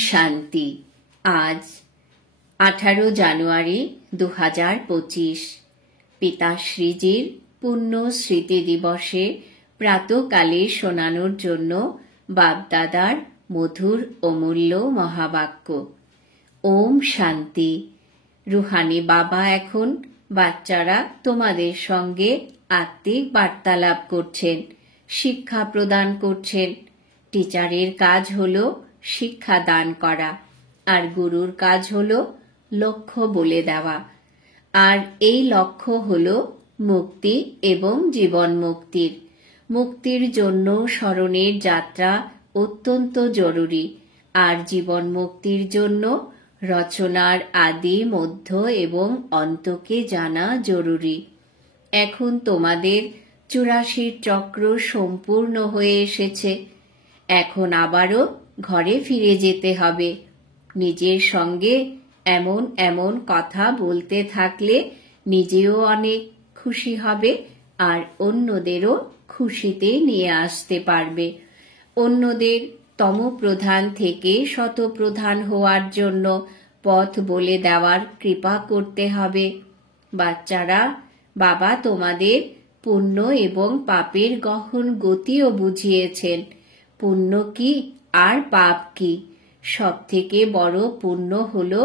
শান্তি। আজ 18 জানুয়ারি 2025 পিতাশ্রীজির পুণ্য স্মৃতি দিবসে প্রাতকালে শোনানোর জন্য বাপদাদার মধুর অমূল্য মহাবাক্য। ওম শান্তি। রুহানি বাবা এখন বাচ্চারা তোমাদের সঙ্গে আত্মিক বার্তালাপ করছেন, শিক্ষা প্রদান করছেন। টিচারের কাজ হলো শিক্ষা দান করা, আর গুরুর কাজ হলো লক্ষ্য বলে দেওয়া। আর এই লক্ষ্য হলো মুক্তি এবং জীবন মুক্তির। মুক্তির জন্য স্মরণের যাত্রা অত্যন্ত জরুরি, আর জীবন মুক্তির জন্য রচনার আদি, মধ্য এবং অন্তকে জানা জরুরি। এখন তোমাদের 84 চক্র সম্পূর্ণ হয়ে এসেছে। এখন আবারও ঘরে ফিরে যেতে হবে। নিজের সঙ্গে এমন এমন কথা বলতে থাকলে নিজেও অনেক খুশি হবে, আর অন্যদেরও খুশিতে নিয়ে আসতে পারবে। অন্যদের তমপ্রধান থেকে শতপ্রধান হওয়ার জন্য পথ বলে দেওয়ার কৃপা করতে হবে। বাচ্চারা, বাবা তোমাদের পুণ্য এবং পাপের গহন গতিও বুঝিয়েছেন। পুণ্য কি আর পাপ কি? সব থেকে বড় পুণ্য হলো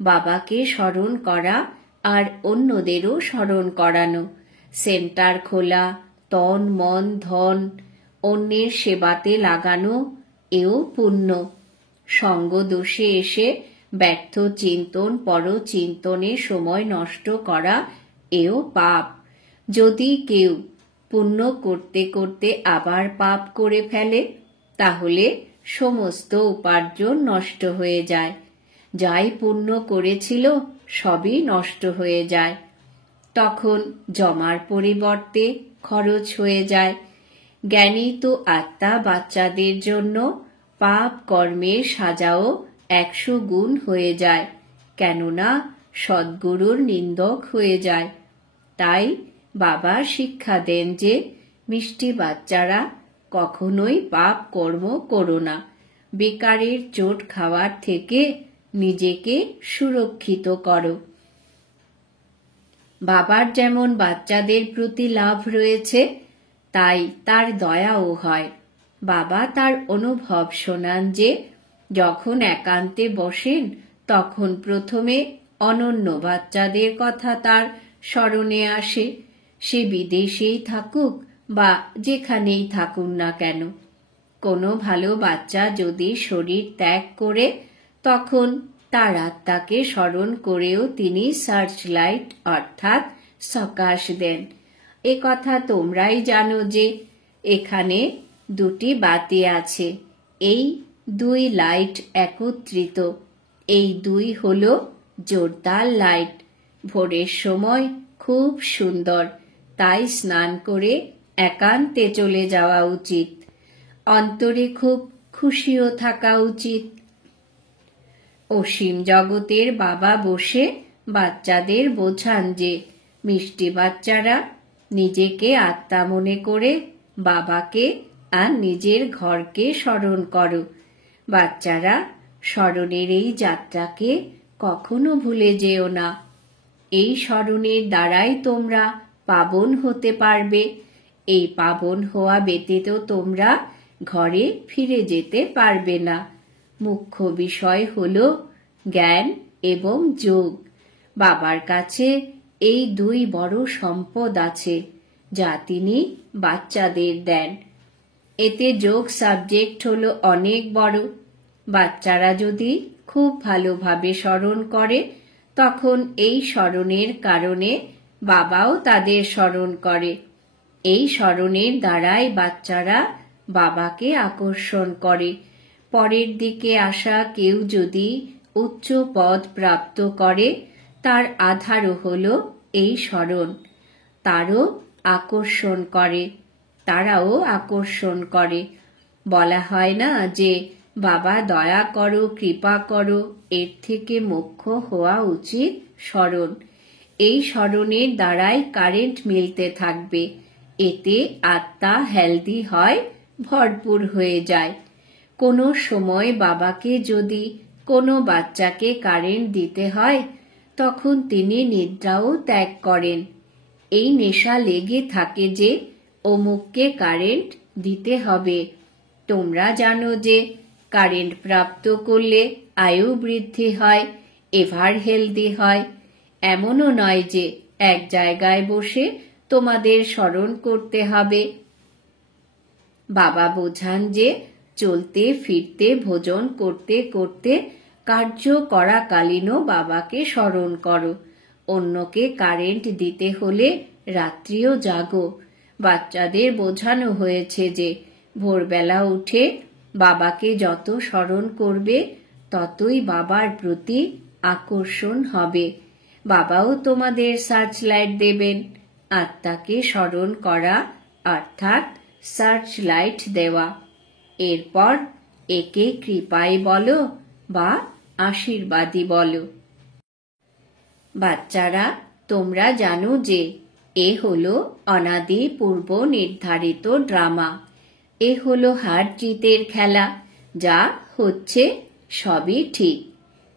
বাবাকে স্মরণ করা আর অন্যদেরও স্মরণ করানো। সেন্টার খোলা, তন মন ধন অন্যের সেবাতে লাগানো, এও পুণ্য। সঙ্গ দোষে এসে ব্যর্থ চিন্তন, পরচিন্তনে সময় নষ্ট করা, এও পাপ। যদি কেউ পুণ্য করতে করতে আবার পাপ করে ফেলে, তাহলে সমস্ত উপার্জন নষ্ট হয়ে যায়। যাই পুণ্য করেছিল সবই নষ্ট হয়ে যায়। তখন জমার পরিবর্তে খরচ হয়ে যায়। জ্ঞানী তো আত্মা বাচ্চাদের জন্য পাপ কর্মের সাজাও 100 গুণ হয়ে যায়, কেননা সদ্গুরুর নিন্দক হয়ে যায়। তাই বাবা শিক্ষা দেন যে মিষ্টি বাচ্চারা, কখনোই পাপ কর্ম করো না। বেকারের চোট খাওয়ার থেকে নিজেকে সুরক্ষিত করো। বাবার যেমন বাচ্চাদের প্রতি লাভ রয়েছে, তাই তার দয়াও হয়। বাবা তার অনুভব শোনান যে যখন একান্তে বসেন, তখন প্রথমে অনন্য বাচ্চাদের কথা তার স্মরণে আসে। সে বিদেশেই থাকুক বা যেখানেই থাকুন না কেন, কোনো ভালো বাচ্চা যদি শরীর ত্যাগ করে, তখন তার আত্মাকে স্মরণ করেও তিনি সার্চ লাইট অর্থাৎ সকাশ দেন। এ কথা তোমরাই জানো যে এখানে 2টি বাতি আছে। এই 2 লাইট একত্রিত। এই 2 হলো জোরদার লাইট। ভোরের সময় খুব সুন্দর, তাই স্নান করে একান্তে চলে যাওয়া উচিত। অন্তরে খুব খুশিও থাকা উচিত। অসীম জগতের বাবা বসে বাচ্চাদের বোঝান যে মিষ্টি বাচ্চারা, নিজেকে আত্মা মনে করে বাবাকে আর নিজের ঘরকে স্মরণ করো। বাচ্চারা, স্মরণের এই যাত্রাকে কখনো ভুলে যেও না। এই স্মরণের দ্বারাই তোমরা পাবন হতে পারবে। এই পাবন হওয়া ব্যতীত তোমরা ঘরে ফিরে যেতে পারবে না। মুখ্য বিষয় হলো জ্ঞান এবং যোগ। বাবার কাছে এই 2 বড় সম্পদ আছে, যা তিনি বাচ্চাদের দেন। এতে যোগ সাবজেক্ট হলো অনেক বড়। বাচ্চারা যদি খুব ভালোভাবে স্মরণ করে, তখন এই স্মরণের কারণে বাবাও তাদের স্মরণ করে। এই স্মরণের দ্বারাই বাচ্চারা বাবাকে আকর্ষণ করে। পরের দিকে আসা কেউ যদি উচ্চ পদ প্রাপ্ত করে, তার আধারও হলো এই স্মরণ। তারও আকর্ষণ করে, তারাও আকর্ষণ করে। বলা হয় না যে বাবা দয়া করো, কৃপা করো, এর থেকে মুখ্য হওয়া উচিত স্মরণ। এই স্মরণের দ্বারাই কারেন্ট মিলতে থাকবে। এতে আত্মা হেলদি হয়, ভরপুর হয়ে যায়। কোনো সময় বাবাকে যদি কোনো বাচ্চাকে কারেন্ট দিতে হয় তখন তিনি নিদ্রাও ত্যাগ করেন। এই নেশা লেগে থাকে যে অমুককে কারেন্ট দিতে হবে। তোমরা জানো যে কারেন্ট প্রাপ্ত করলে আয়ু বৃদ্ধি হয়, এভার হেলদি হয়। এমনও নয় যে এক জায়গায় বসে তোমাদের স্মরণ করতে হবে। বাবা বোঝান যে চলতে ফিরতে ভোজন করতে করতে কার্য করাকালীনও বাবাকে স্মরণ করো। অন্যকে কারেন্ট দিতে হলে রাত্রিও জাগো। বাচ্চাদের বোঝানো হয়েছে যে ভোরবেলা উঠে বাবাকে যত স্মরণ করবে ততই বাবার প্রতি আকর্ষণ হবে। বাবাও তোমাদের সার্চ লাইট দেবেন। আত্মাকে স্মরণ করা অর্থাৎ সার্চ লাইট দেওয়া। এরপর একে কৃপাই বলো বা আশীর্বাদই বলো। বাচ্চারা, তোমরা জানো যে এ হলো অনাদি পূর্ব নির্ধারিত ড্রামা। এ হলো হার জিতের খেলা। যা হচ্ছে সবই ঠিক।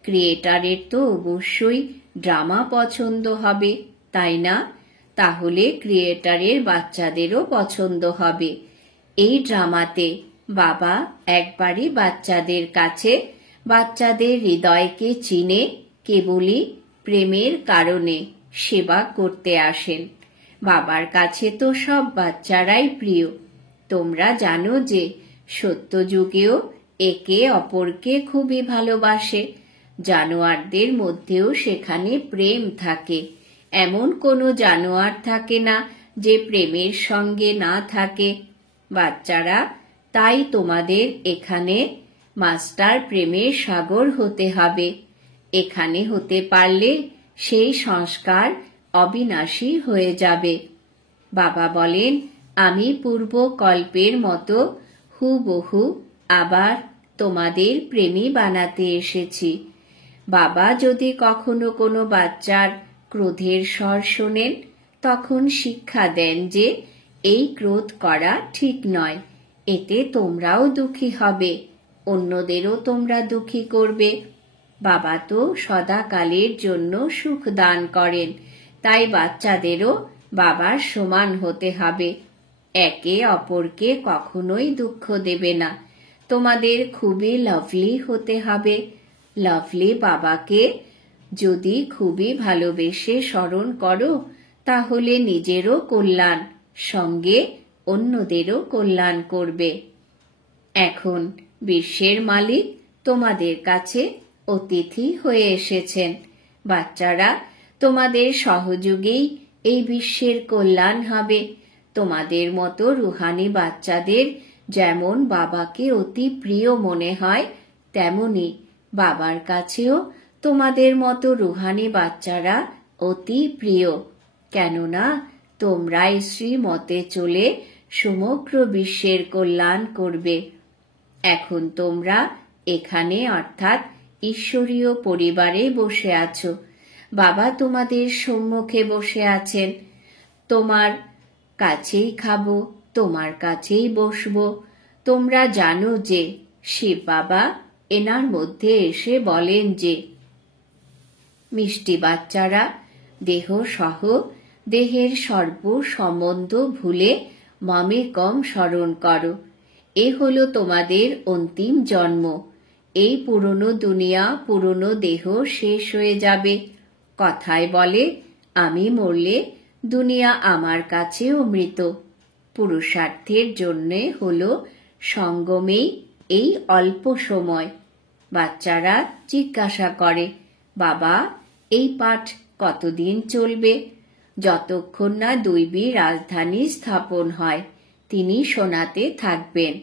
ক্রিয়েটারের তো অবশ্যই ড্রামা পছন্দ হবে, তাই না? তাহলে ক্রিয়েটারের বাচ্চাদেরও পছন্দ হবে। এই ড্রামাতে বাবা একবারই বাচ্চাদের কাছে বাচ্চাদের হৃদয়কে চিনে কেবলই প্রেমের কারণে সেবা করতে আসেন। বাবার কাছে তো সব বাচ্চারাই প্রিয়। তোমরা জানো যে সত্যযুগেও একে অপরকে খুবই ভালোবাসে। জানোয়ারদের মধ্যেও সেখানে প্রেম থাকে। এমন কোনো জানোয়ার থাকে না যে প্রেমের সঙ্গে না থাকে। বাচ্চারা, তাই তোমাদের এখানে মাস্টার প্রেমের সাগর হতে হবে। এখানে হতে পারলে সেই সংস্কার অবিনাশী হয়ে যাবে। বাবা বলেন, আমি পূর্ব কল্পের মতো হুবহু আবার তোমাদের প্রেমী বানাতে এসেছি। বাবা যদি কখনো কোনো বাচ্চার ক্রোধের স্বর শোনেন তখন শিক্ষা দেন যে এই ক্রোধ করা ঠিক নয়। এতে তোমরাও দুঃখী হবে, অন্যদেরও তোমরা দুঃখী করবে। বাবা তো সদাকালের জন্য সুখ দান করেন, তাই বাচ্চাদেরও বাবার সমান হতে হবে। একে অপরকে কখনোই দুঃখ দেবে না। তোমাদের খুবই লাভলি হতে হবে। লাভলি বাবাকে যদি খুবই ভালোবেসে স্মরণ করো তাহলে নিজেরও কল্যাণ, সঙ্গে অন্যদেরও কল্যাণ করবে। এখন বিশ্বের মালিক তোমাদের কাছে অতিথি হয়ে এসেছেন। বাচ্চারা, তোমাদের সহযোগেই এই বিশ্বের কল্যাণ হবে। তোমাদের মতো রুহানি বাচ্চাদের যেমন বাবাকে অতি প্রিয় মনে হয়, তেমনি বাবার কাছেও তোমাদের মতো রুহানি বাচ্চারা অতি প্রিয়। কেননা তোমরাই শ্রীমতে চলে সমগ্র বিশ্বের কল্যাণ করবে। এখন তোমরা এখানে অর্থাৎ ঈশ্বরীয় পরিবারে বসে আছো। বাবা তোমাদের সম্মুখে বসে আছেন। তোমার কাছেই খাবো, তোমার কাছেই বসবো। তোমরা জানো যে শিব বাবা এনার মধ্যে এসে বলেন যে, মিষ্টি বাচ্চারা, দেহ সহ দেহের সর্ব সম্বন্ধ ভুলে মামে কম স্মরণ করো। এ হলো তোমাদের অন্তিম জন্ম। এই পুরনো দুনিয়া, পুরনো দেহ শেষ হয়ে যাবে। কথায় বলে, আমি মরলে দুনিয়া আমার কাছেও মৃত। পুরুষার্থের জন্যে হলো সঙ্গমেই এই অল্প সময়। বাচ্চারা জিজ্ঞাসা করে, বাবা এই পাঠ কতদিন চলবে? যতক্ষণ না দৈবী রাজধানী স্থাপন হয় তিনি শোনাতে থাকবেন।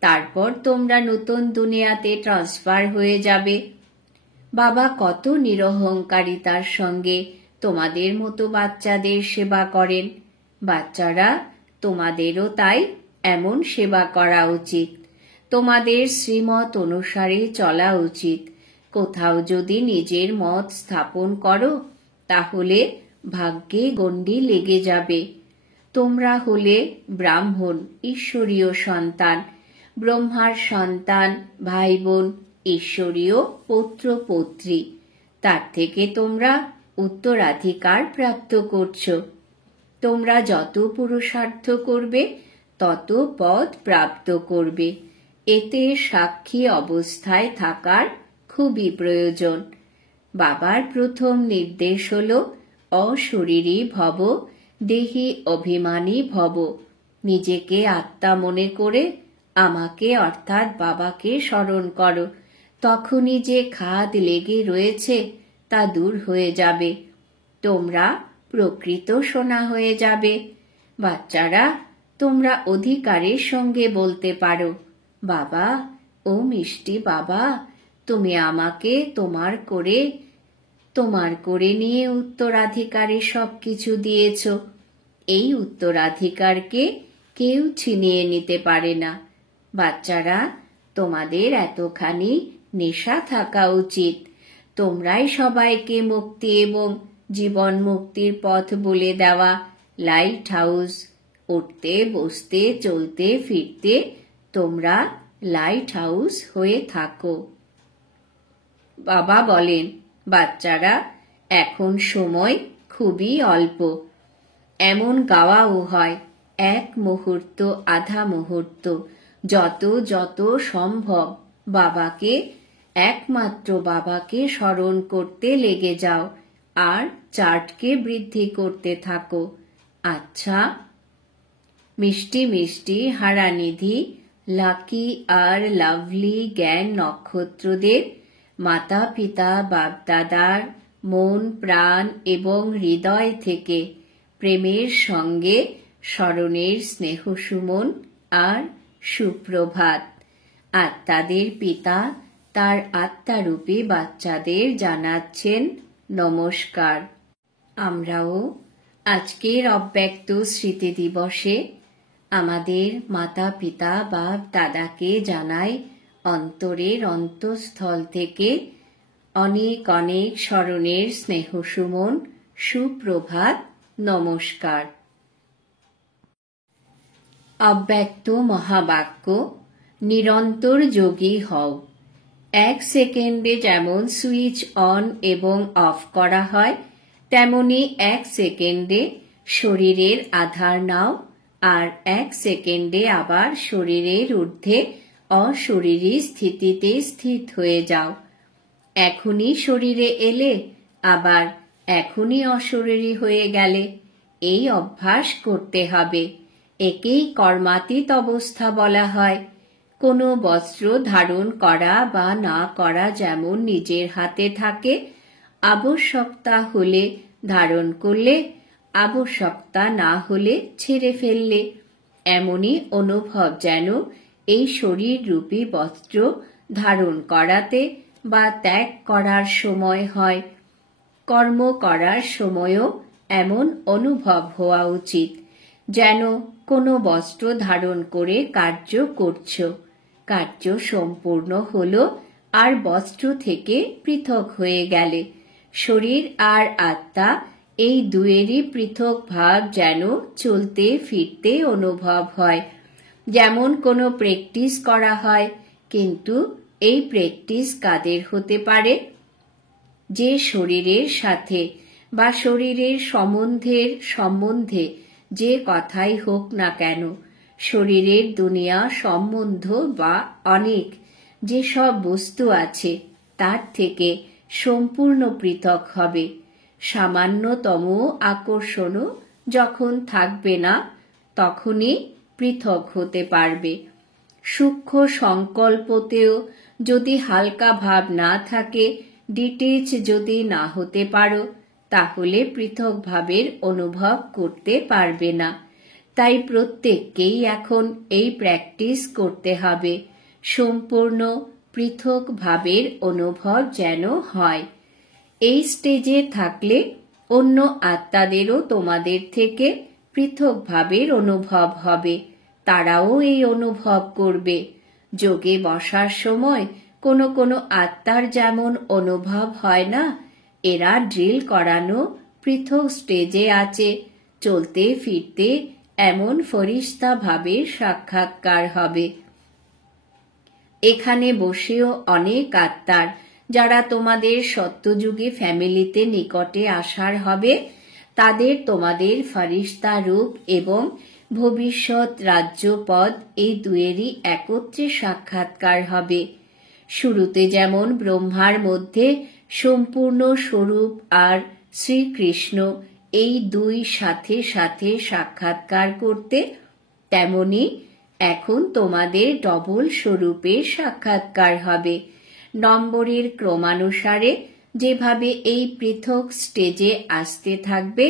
তারপর তোমরা নতুন দুনিয়াতে ট্রান্সফার হয়ে যাবে। বাবা কত নিরহংকারিতার সঙ্গে তোমাদের মতো বাচ্চাদের সেবা করেন। বাচ্চারা, তোমাদেরও তাই এমন সেবা করা উচিত। তোমাদের শ্রীমত অনুসারে চলা উচিত। কোথাও যদি নিজের মত স্থাপন করো তাহলে ভাগ্যে গণ্ডি লেগে যাবে। তোমরা হলে ব্রাহ্মণ, ঈশ্বরীয় সন্তান। ব্রহ্মার সন্তান, ভাই বোন, ঈশ্বরীয় পুত্র পৌত্রী, তার থেকে তোমরা উত্তরাধিকার প্রাপ্ত করছো। তোমরা যত পুরুষার্থ করবে তত পদ প্রাপ্ত করবে। এতে সাক্ষী অবস্থায় থাকার খুবই প্রয়োজন। বাবার প্রথম নির্দেশ হল অশরীরী ভব, দেহি অভিমানী ভব। নিজেকে আত্মা মনে করে আমাকে অর্থাৎ বাবাকে স্মরণ করো। তখনই যে খাদ লেগে রয়েছে তা দূর হয়ে যাবে। তোমরা প্রকৃত সোনা হয়ে যাবে। বাচ্চারা, তোমরা অধিকারের সঙ্গে বলতে পারো, বাবা, ও মিষ্টি বাবা, তুমি আমাকে তোমার করে নিয়ে উত্তরাধিকারে সবকিছু দিয়েছ। এই উত্তরাধিকারকে কেউ ছিনিয়ে নিতে পারে না। বাচ্চারা, তোমাদের এতখানি নেশা থাকা উচিত। তোমরাই সবাইকে মুক্তি এবং জীবন মুক্তির পথ বলে দেওয়া লাইট হাউস। উঠতে বসতে চলতে ফিরতে তোমরা লাইট হাউস হয়ে থাকো। বাবা বলেন, বাচ্চারা, এখন সময় খুবই অল্প। এমন গাওয়াও হয়, এক মুহূর্ত আধা মুহূর্ত, যত সম্ভব একমাত্র বাবাকে স্মরণ করতে লেগে যাও আর চার্টকে বৃদ্ধি করতে থাকো। আচ্ছা? মিষ্টি মিষ্টি হারানিধি, লাকি আর লাভলি জ্ঞান নক্ষত্রদের মাতা পিতা বাপদাদার মন, প্রাণ এবং হৃদয় থেকে প্রেমের সঙ্গে স্মরণের স্নেহ সুমন আর সুপ্রভাত। আত্মাদের পিতা তার আত্মারূপী বাচ্চাদের জানাচ্ছেন নমস্কার। আমরাও আজকের অব্যক্ত স্মৃতি দিবসে আমাদের মাতা পিতা বাপ দাদাকে জানাই অন্তরের অন্তঃস্থল থেকে অনেক অনেক স্মরণের স্নেহ সুমন, সুপ্রভাত, নমস্কার। অব্যক্ত মহাবাক্য, নিরন্তর যোগী হও। 1 সেকেন্ডে যেমন সুইচ অন এবং অফ করা হয়, তেমনি 1 সেকেন্ডে শরীরের আধার নাও আর 1 সেকেন্ডে আবার শরীরের ঊর্ধ্বে অশরীরী স্থিতিতে স্থিত হয়ে যাও। এখনই শরীরে এলে আবার এখনই অশরীরী হয়ে গেলে। এই অভ্যাস করতে হবে। একেই কর্মাতীত অবস্থা বলা হয়। কোনো বস্ত্র ধারণ করা বা না করা যেমন নিজের হাতে থাকে, আবশ্যকতা হলে ধারণ করলে, আবশ্যকতা না হলে ছেড়ে ফেললে, এমনই অনুভব যেন এই শরীর রূপী বস্ত্র ধারণ করাতে বা ত্যাগ করার সময় হয়। কর্ম করার সময়ও এমন অনুভব হওয়া উচিত যেন কোনো বস্ত্র ধারণ করে কার্য করছ। কার্য সম্পূর্ণ হলো আর বস্ত্র থেকে পৃথক হয়ে গেলে। শরীর আর আত্মা এই দুয়েরই পৃথক ভাব যেন চলতে ফিরতে অনুভব হয়। যেমন কোনো প্র্যাকটিস করা হয়, কিন্তু এই প্র্যাকটিস কাদের হতে পারে? যে শরীরের সাথে বা শরীরের সম্বন্ধে যে কথাই হোক না কেন, শরীরের দুনিয়া সম্বন্ধ বা অনেক যেসব বস্তু আছে তার থেকে সম্পূর্ণ পৃথক হবে। সামান্যতম আকর্ষণও যখন থাকবে না, তখনই পৃথক হতে পারবে। সূক্ষ্ম সংকল্পতেও যদি হালকা ভাব না থাকে, ডিটেচ যদি না হতে পারো, তাহলে পৃথক ভাবের অনুভব করতে পারবে না। তাই প্রত্যেককেই এখন এই প্র্যাকটিস করতে হবে, সম্পূর্ণ পৃথক ভাবের অনুভব যেন হয়। এই স্টেজে থাকলে অন্য আত্মাদেরও তোমাদের থেকে পৃথক ভাবের অনুভব হবে। তারাও এই অনুভব করবে। যোগে বসার সময় কোনো কোনো আত্মার যেমন অনুভব হয় না, এরা ড্রিল করানো পৃথক স্টেজে আছে, চলতে ফিরতে এমন ফরিস্তা ভাবের সাক্ষাৎকার হবে। এখানে বসেও অনেক আত্মার, যারা তোমাদের সত্যযুগে ফ্যামিলিতে নিকটে আসার হবে, তাদের তোমাদের ফারিস্তা রূপ এবং ভবিষ্যৎ রাজ্যপদ এই দুয়েরই একত্রে সাক্ষাৎকার হবে। শুরুতে যেমন ব্রহ্মার মধ্যে সম্পূর্ণ স্বরূপ আর শ্রীকৃষ্ণ এই দুই সাথে সাথে সাক্ষাৎকার করতে, তেমনি এখন তোমাদের ডবল স্বরূপে সাক্ষাৎকার হবে। নম্বরের ক্রমানুসারে যেভাবে এই পৃথক স্টেজে আসতে থাকবে,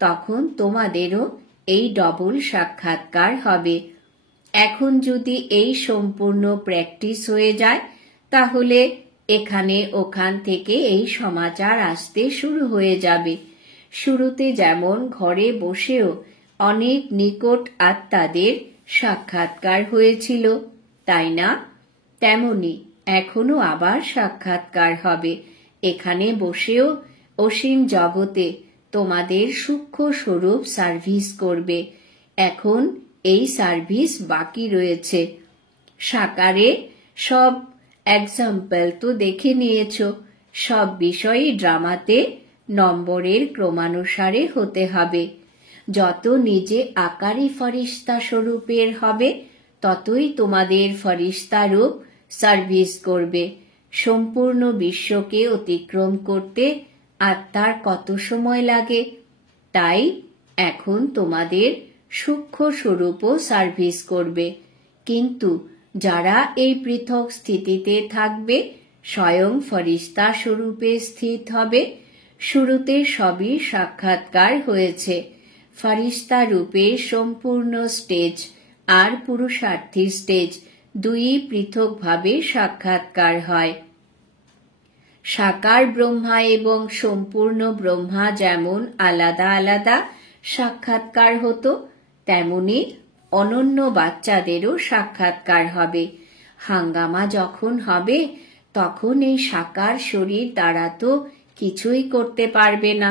তখন তোমাদেরও এই ডবল সাক্ষাৎকার হবে। এখন যদি এই সম্পূর্ণ প্র্যাকটিস হয়ে যায়, তাহলে এখানে ওখান থেকে এই সমাচার আসতে শুরু হয়ে যাবে। শুরুতে যেমন ঘরে বসেও অনেক নিকট আত্মাদের সাক্ষাৎকার হয়েছিল, তাই না? তেমনি এখনো আবার সাক্ষাৎকার হবে। এখানে বসেও অসীম জগতে তোমাদের সূক্ষ্ম স্বরূপ সার্ভিস করবে। এখন এই সার্ভিস বাকি রয়েছে। সাকারে সব এক্সাম্পল তো দেখে নিয়েছ। সব বিষয়ই ড্রামাতে নম্বরের ক্রমানুসারে হতে হবে। যত নিজে আকারে ফরিস্তা স্বরূপের হবে, ততই তোমাদের ফরিস্তা রূপ সার্ভিস করবে। সম্পূর্ণ বিশ্বকে অতিক্রম করতে আত্মার কত সময় লাগে? তাই এখন তোমাদের সূক্ষ্ম স্বরূপও সার্ভিস করবে। কিন্তু যারা এই পৃথক স্থিতিতে থাকবে, স্বয়ং ফরিস্তা স্বরূপে স্থিত হবে। শুরুতে সবই সাক্ষাৎকার হয়েছে। ফরিস্তা রূপে সম্পূর্ণ স্টেজ আর পুরুষার্থী স্টেজ দুই পৃথকভাবে সাক্ষাৎকার হয়। সাকার ব্রহ্মা এবং সম্পূর্ণ ব্রহ্মা যেমন আলাদা আলাদা সাক্ষাৎকার হতো, তেমনি অনন্য বাচ্চাদেরও সাক্ষাৎকার হবে। হাঙ্গামা যখন হবে, তখন এই সাকার শরীর দ্বারা তো কিছুই করতে পারবে না,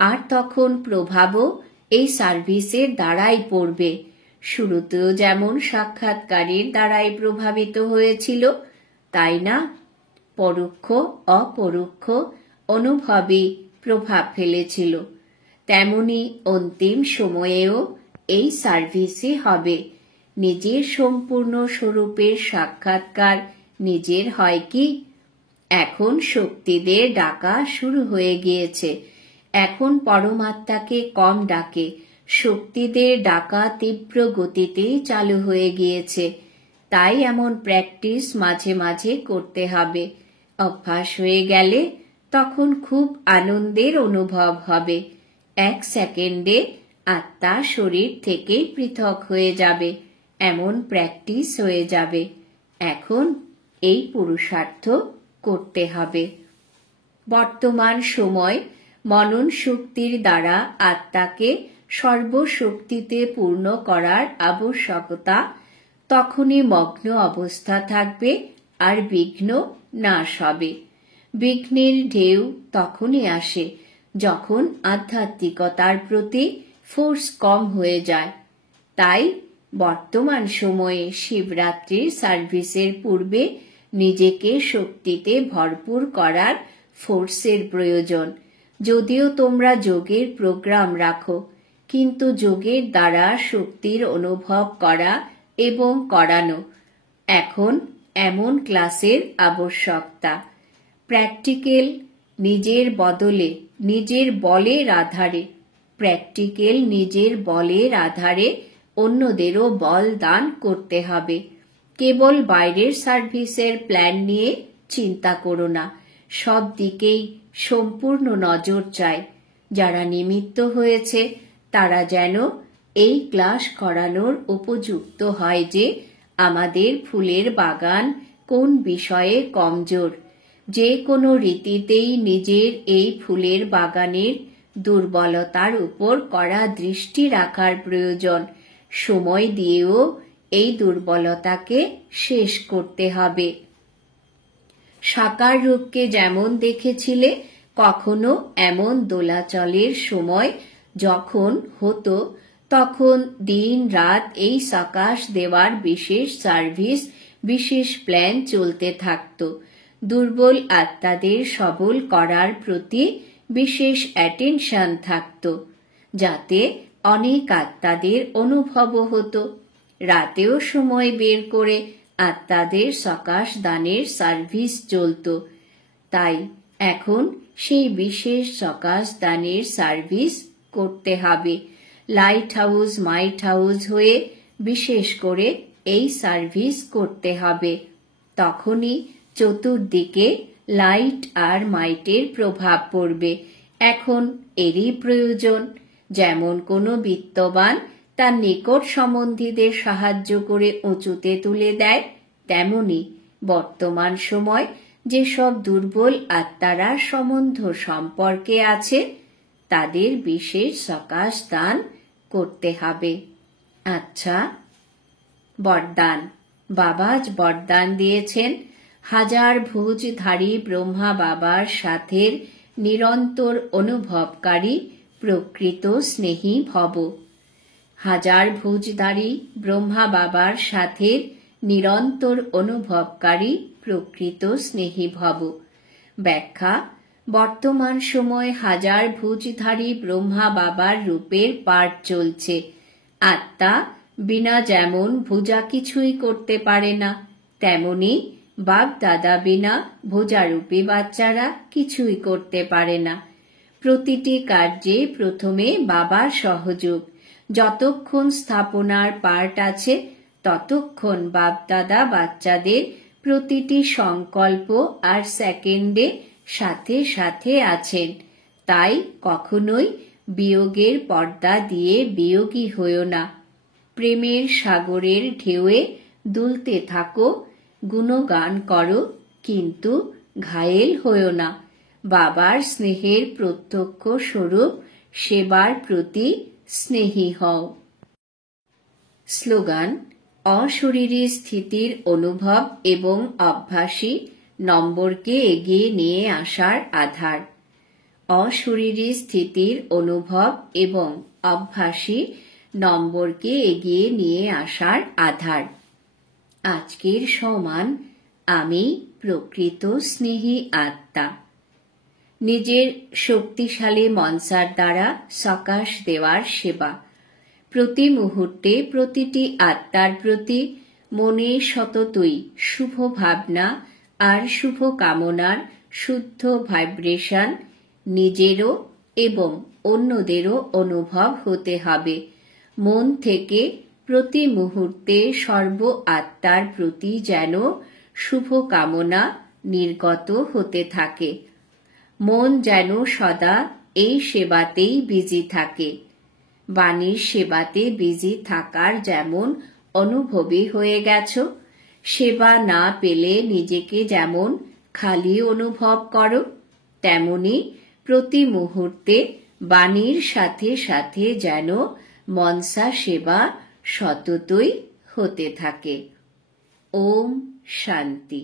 আর তখন প্রভাবও এই সার্ভিসের দ্বারাই পড়বে। শুরুতেও যেমন সাক্ষাৎকারের দ্বারাই প্রভাবিত হয়েছিল, তাই না? পরোক্ষ অপরোক্ষ অনুভবই প্রভাব ফেলেছিল। তেমনি অন্তিম সময়েও এই সার্ভিসই হবে। নিজের সম্পূর্ণ স্বরূপের সাক্ষাৎকার নিজের হয় কি? এখন শক্তিদের ডাকা শুরু হয়ে গিয়েছে। এখন পরমাত্মাকে কম ডাকে, শক্তিদের ডাকা তীব্র গতিতেই চালু হয়ে গিয়েছে। তাই এমন প্র্যাকটিস মাঝে মাঝে করতে হবে। অভ্যাস হয়ে গেলে তখন খুব আনন্দের অনুভব হবে। 1 সেকেন্ডে আত্মা শরীর থেকে পৃথক হয়ে যাবে, এমন প্র্যাকটিস হয়ে যাবে। এখন এই পুরুষার্থ করতে হবে। বর্তমান সময় মনন শক্তির দ্বারা আত্মাকে সর্বশক্তিতে পূর্ণ করার আবশ্যকতা। তখনই মগ্ন অবস্থা থাকবে আর বিঘ্ন নাশ হবে। বিঘ্নের ঢেউ তখনই আসে যখন আধ্যাত্মিকতার প্রতি ফোর্স কম হয়ে যায়। তাই বর্তমান সময়ে শিবরাত্রির সার্ভিসের পূর্বে নিজেকে শক্তিতে ভরপুর করার ফোর্সের প্রয়োজন। যদিও তোমরা যোগের প্রোগ্রাম রাখো, কিন্তু যোগের দ্বারা শক্তির অনুভব করা এবং করানো এখন এমন ক্লাসের আবশ্যকতা। প্র্যাকটিক্যাল নিজের বদলে নিজের বলের আধারে, প্র্যাকটিক্যাল নিজের বলের আধারে অন্যদেরও বল দান করতে হবে। কেবল বাইরের সার্ভিসের প্ল্যান নিয়ে চিন্তা করো না। সব দিকেই সম্পূর্ণ নজর চাই। যারা নিমিত্ত হয়েছে তারা যেন এই ক্লাস করানোর উপযুক্ত হয় যে আমাদের ফুলের বাগান কোন বিষয়ে কমজোর। যে কোনো রীতিতেই নিজের এই ফুলের বাগানের দুর্বলতার উপর কড়া দৃষ্টি রাখার প্রয়োজন। সময় দিয়েও এই দুর্বলতাকে শেষ করতে হবে। সাকার রূপকে যেমন দেখেছিলে, কখনো এমন দোলাচলের সময় যখন হতো, তখন দিন রাত এই সাকাশ দেওয়ার বিশেষ সার্ভিস বিশেষ প্ল্যান চলতে থাকত। দুর্বল আত্মাদের সবল করার প্রতি বিশেষ অ্যাটেনশন থাকত, যাতে অনেক আত্মাদের অনুভবও হতো। রাতেও সময় বের করে আত্মাদের সকাশ দানের সার্ভিস চলত। তাই এখন সেই বিশেষ সকাশ দানের সার্ভিস করতে হবে। লাইট হাউস মাইট হাউস হয়ে বিশেষ করে এই সার্ভিস করতে হবে। তখনই চতুর্দিকে লাইট আর মাইটের প্রভাব পড়বে। এখন এরই প্রয়োজন। যেমন কোনো বিত্তবান তার নিকট সম্বন্ধীদের সাহায্য করে উঁচুতে তুলে দেয়, তেমনি বর্তমান সময় যেসব দুর্বল আত্মারা সম্বন্ধ সম্পর্কে আছে তাদের বিশেষ সকাশ দান করতে হবে। আচ্ছা, বরদান। বাবা আজ বরদান দিয়েছেন, হাজার ভুজধারী ব্রহ্মা বাবার সাথে নিরন্তর অনুভবকারী প্রকৃত স্নেহী ভব। হাজার ভুজধারী ব্রহ্মা বাবার সাথে নিরন্তর অনুভবকারী প্রকৃত স্নেহী ভব। ব্যাখ্যা: বর্তমান সময় হাজার ভুজধারী ব্রহ্মা বাবার রূপের পাঠ চলছে। আত্মা বিনা যেমন ভুজা কিছুই করতে পারে না, তেমনি বাপ দাদা বিনা ভুজারূপী বাচ্চারা কিছুই করতে পারে না। প্রতিটি কার্যে প্রথমে বাবার সহযোগ। যতক্ষণ স্থাপনার পার্ট আছে ততক্ষণ বাপ দাদা বাচ্চাদের প্রতিটি সংকল্প আর সেকেন্ডে সাথে সাথে আছেন। তাই কখনোই বিয়োগের পর্দা দিয়ে বিয়োগী হয়ো না। প্রেমের সাগরের ঢেউয়ে দুলতে থাকো, গুণগান করো, কিন্তু ঘায়েল হয়ো না। বাবার স্নেহের প্রত্যক্ষ স্বরূপ সেবার প্রতি স্নেহী হও। স্লোগান: অশরীরী স্থিতির অনুভব এবং অভ্যাসী নম্বরকে এগিয়ে নিয়ে আসার আধার। অশরীরী স্থিতির অনুভব এবং অভ্যাসী নম্বরকে এগিয়ে নিয়ে আসার আধার। আজকের সমান আমি প্রকৃত স্নেহী আত্মা। নিজের শক্তিশালী মনসার দ্বারা সকাশ দেওয়ার সেবা। প্রতি মুহূর্তে প্রতিটি আত্মার প্রতি মনে সততই শুভ ভাবনা আর শুভ কামনার শুদ্ধ ভাইব্রেশন নিজেরও এবং অন্যদেরও অনুভব হতে হবে। মন থেকে প্রতি মুহূর্তে সর্ব আত্মার প্রতি যেন শুভ কামনা নির্গত হতে থাকে। মন যেন সদা এই সেবাতেই বিজি থাকে। বাণীর সেবাতে বিজি থাকার যেমন অনুভবী হয়ে গেছ, সেবা না পেলে নিজেকে যেমন খালি অনুভব করো, তেমনি প্রতি মুহূর্তে বাণীর সাথে সাথে যেন মনসা সেবা সততই হতে থাকে। ওম শান্তি।